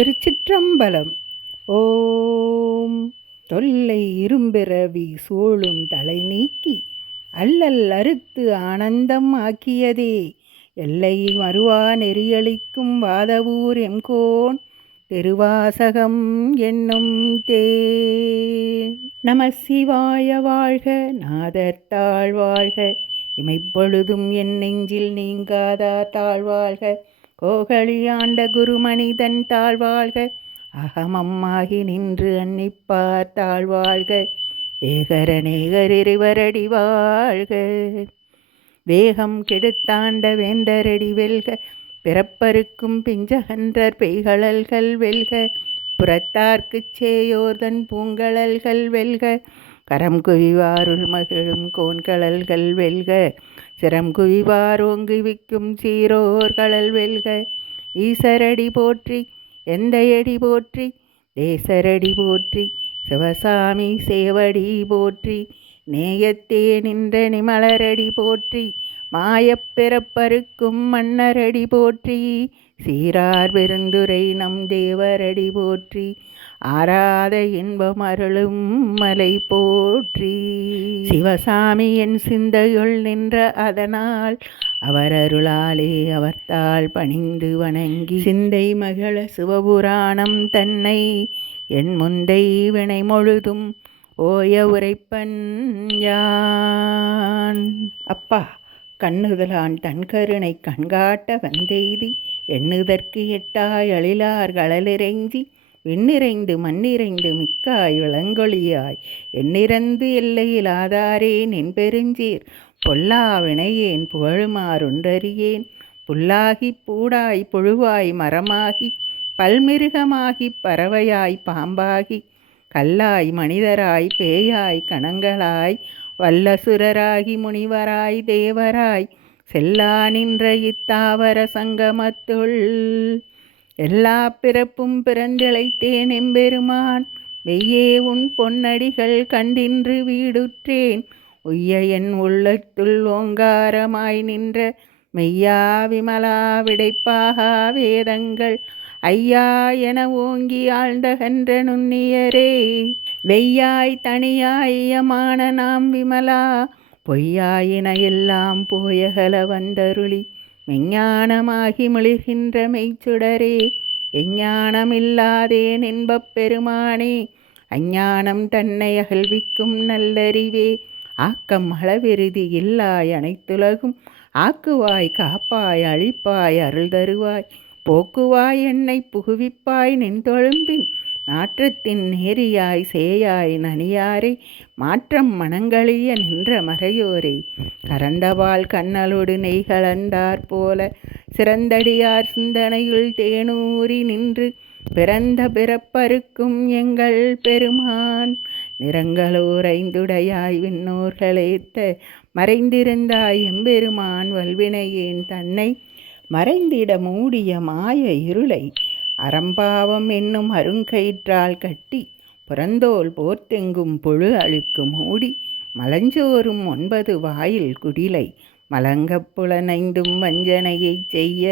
திருச்சிற்றம்பலம். ஓம். தொல்லை இரும்பிறவி சூழும் தலை நீக்கி அல்லல் அறுத்து ஆனந்தம் ஆக்கியதே. எல்லை மறுவா நெறியளிக்கும் வாதவூர் எம்கோன் திருவாசகம் என்னும் தே. நம சிவாய வாழ்க நாதத்தாள் தாழ்வாழ்க. இமைப்பொழுதும் என் நெஞ்சில் நீங்காதா தாழ்வாழ்க. கோகழியாண்ட குருமனிதன் தாழ்வாழ்க. அகமம்மாகி நின்று அன்னிப்பார் தாழ்வாழ்க. இருவரடி வாழ்க. வேகம் கெடுத்தாண்ட வேந்தரடி வெல்க. பிறப்பருக்கும் பிஞ்சகன்றர் பெய்கழல்கள் வெல்க. புறத்தார்க்குச் சேயோர்தன் பூங்கழல்கள் வெல்க. கரம் குவிவாருள் மகிழும் கோன்கழல்கள் வெல்க. சிரம் குவிவார் ஓங்குவிக்கும் சீரோர்களல் வெல்க. ஈசரடி போற்றி எந்தையடி போற்றி தேசரடி போற்றி சிவசாமி சேவடி போற்றி நேயத்தே நின்ற நிமலரடி போற்றி மாயப்பிறப்பருக்கும் மன்னரடி போற்றி சீரார் பெருந்துரை நம் தேவரடி போற்றி ஆராத இன்பம் அருளும் மலை போற்றி. சிவசாமி என் சிந்தையுள் நின்ற அதனால் அவர் அருளாலே அவர்த்தாள் பணிந்து வணங்கி சிந்தை மகள சிவபுராணம் தன்னை என் முந்தை வினை முழுதும் ஓய உரைப்பன் யான். அப்பா கண்ணுதலான் தன் கருணை கண்காட்ட வந்தெய்தி எண்ணுதற்கு எட்டாய் அழிலார்களிறைஞ்சி விண்ணிறைந்து மண்ணிறைந்து மிக்காய் விளங்கொழியாய். எண்ணிறந்து எல்லையில் ஆதாரேன் என் பெருஞ்சீர் பொல்லா வினையேன் புகழுமாறொன்றறியேன் புல்லாகி பூடாய் புழுவாய் மரமாகி. பல்மிருகமாகி பறவையாய் பாம்பாகி. கல்லாய் மனிதராய் பேயாய் கணங்களாய். வல்லசுரராகி முனிவராய் தேவராய். செல்லா நின்ற இத்தாவர சங்கமத்துள். எல்லா பிறப்பும் பிறந்திழைத்தேன் எம்பெருமான். வெய்யே உன் பொன்னடிகள் கண்டின்று வீடுற்றேன். உய்ய என் உள்ளத்துள் ஓங்காரமாய் நின்ற மெய்யா விமலா விடைப்பாகா வேதங்கள். ஐயா என ஓங்கி ஆழ்ந்தகன்ற நுண்ணியரே. வெய்யாய் தனியாயமான நாம் விமலா. பொய்யாயின எல்லாம் போயகல வந்தருளி. மெஞ்ஞானமாகி மிளிர்கின்ற மெய்ச்சுடரே எஞ்ஞானமில்லாதே என்பப் பெருமானே அஞ்ஞானம் தன்னை அகழ்விக்கும் நல்லறிவே ஆக்கம் அளவிருதி இல்லாய் அனைத்துலகும் ஆக்குவாய் காப்பாய் அழிப்பாய் அருள் தருவாய் போக்குவாய் என்னை புகுவிப்பாய் நின் தொழும்பின் நாற்றத்தின் நேரியாய் சேயாய் நனியாரை மாற்றம் மனங்களிய நின்ற மறையோரை கரந்தவாள் கண்ணலோடு நெய் கலந்தார் போல சிறந்தடியார் சிந்தனையுள் தேனூறி நின்று பிறந்த பிறப்பருக்கும் எங்கள் பெருமான். நிறங்களோர் ஐந்துடையாய் விண்ணோர்களேத்த மறைந்திருந்தாய் எம்பெருமான் வல்வினையேன் தன்னை மறைந்திட மூடிய மாய இருளை அறம்பாவம் என்னும் அருங்கயிற்றால் கட்டி புறந்தோல் போர்த்தெங்கும் புழு அழுக்கு மூடி மலஞ்சோறும் ஒன்பது வாயில் குடிலை மலங்கப் புலனைந்தும் வஞ்சனையைச் செய்ய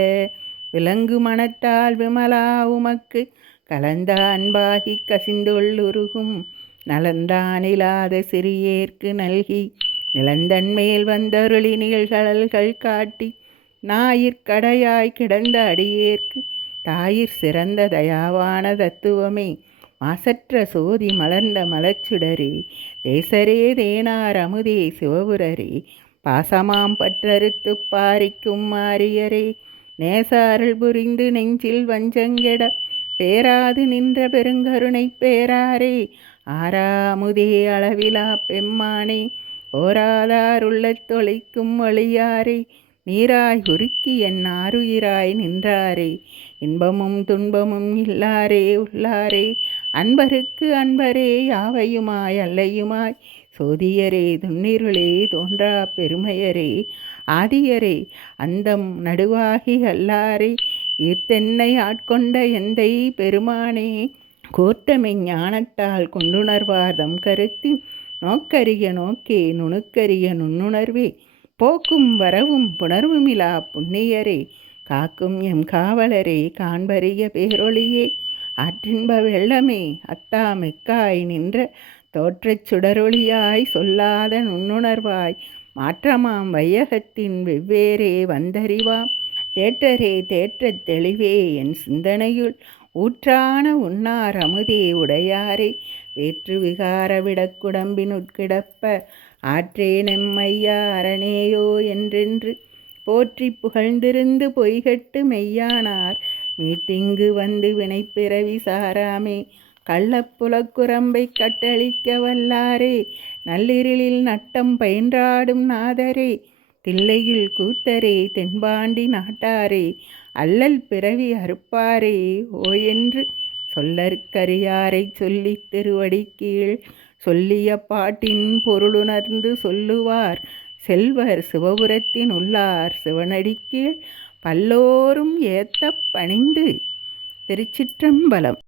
விலங்கு மனத்தால் விமலா உமக்கு கலந்த அன்பாகி கசிந்துள்ளுருகும் நலந்தானிலாத சிறியேற்கு நல்கி நிலந்தன்மேல் வந்தருளி நிகழ்கடல்கள் காட்டி ஞாயிற்கடையாய் கிடந்த அடியேற்கு தாயிற் சிறந்த தயாவான தத்துவமே. மாசற்ற சோதி மலர்ந்த மலச்சுடரே. தேசரே தேனார் அமுதே சிவபுரரே. பாசமாம் பற்றறுத்து பாரிக்கும் மாரியரே. நேசாரல் புரிந்து நெஞ்சில் வஞ்சங்கெட பேராது நின்ற பெருங்கருணை பேராரே. ஆறாமுதே அளவிலா பெம்மானே. ஓராதாருள்ள தொலைக்கும் வழியாரே. நீராய் உருக்கி என் ஆறுயிராய் நின்றாரே. இன்பமும் துன்பமும் இல்லாரே உள்ளாரே. அன்பருக்கு அன்பரே யாவையுமாய் அல்லையுமாய். சோதியரே துன்னிருளே தோன்றா பெருமையரே. ஆதியரே அந்தம் நடுவாகி அல்லாரே. ஈர்த்தென்னை ஆட்கொண்ட எந்தை பெருமானே. கோர்த்தமை ஞானத்தால் கொண்டுணர்வாதம் கருத்தி நோக்கரிய நோக்கே நுணுக்கரிய நுண்ணுணர்வே. போக்கும் வரவும் புணர்வுமிலா புண்ணியரே. காக்கும் எம் காவலரே காண்பறிய பேரொளியே ஆற்றின்ப வெள்ளமே அத்தா மெக்காய் நின்ற தோற்றச் சுடரொளியாய் சொல்லாத நுண்ணுணர்வாய் மாற்றமாம் வையகத்தின் வெவ்வேறே வந்தறிவாம் தேற்றரே தேற்றத் தெளிவே என் சிந்தனையுள் ஊற்றான உன்னார் அமுதே உடையாரே. வேற்று விகார விடக்குடம்பினுட்கிடப்ப ஆற்றே நெம்மையா அரணேயோ என்றென்று போற்றி புகழ்ந்திருந்து பொய்கட்டு மெய்யானார். மீட்டிங்கு வந்து வினைப்பிறவி சாராமே கள்ளப்புலக்குரம்பை கட்டளிக்க வல்லாரே நள்ளிரலில் நட்டம் பயின்றாடும் நாதரே தில்லையில் கூத்தரே தென்பாண்டி நாட்டாரே அல்லல் பிறவி அறுப்பாரே ஓ என்று சொல்லற்கரியாரை சொல்லித் திருவடி கீழ் சொல்லிய பாட்டின் பொருளுணர்ந்து சொல்லுவார். செல்வர் சிவபுரத்தின் உள்ளார் சிவனடிக்கீழ் பல்லோரும் ஏத்தப் பணிந்து. திருச்சிற்றம்பலம்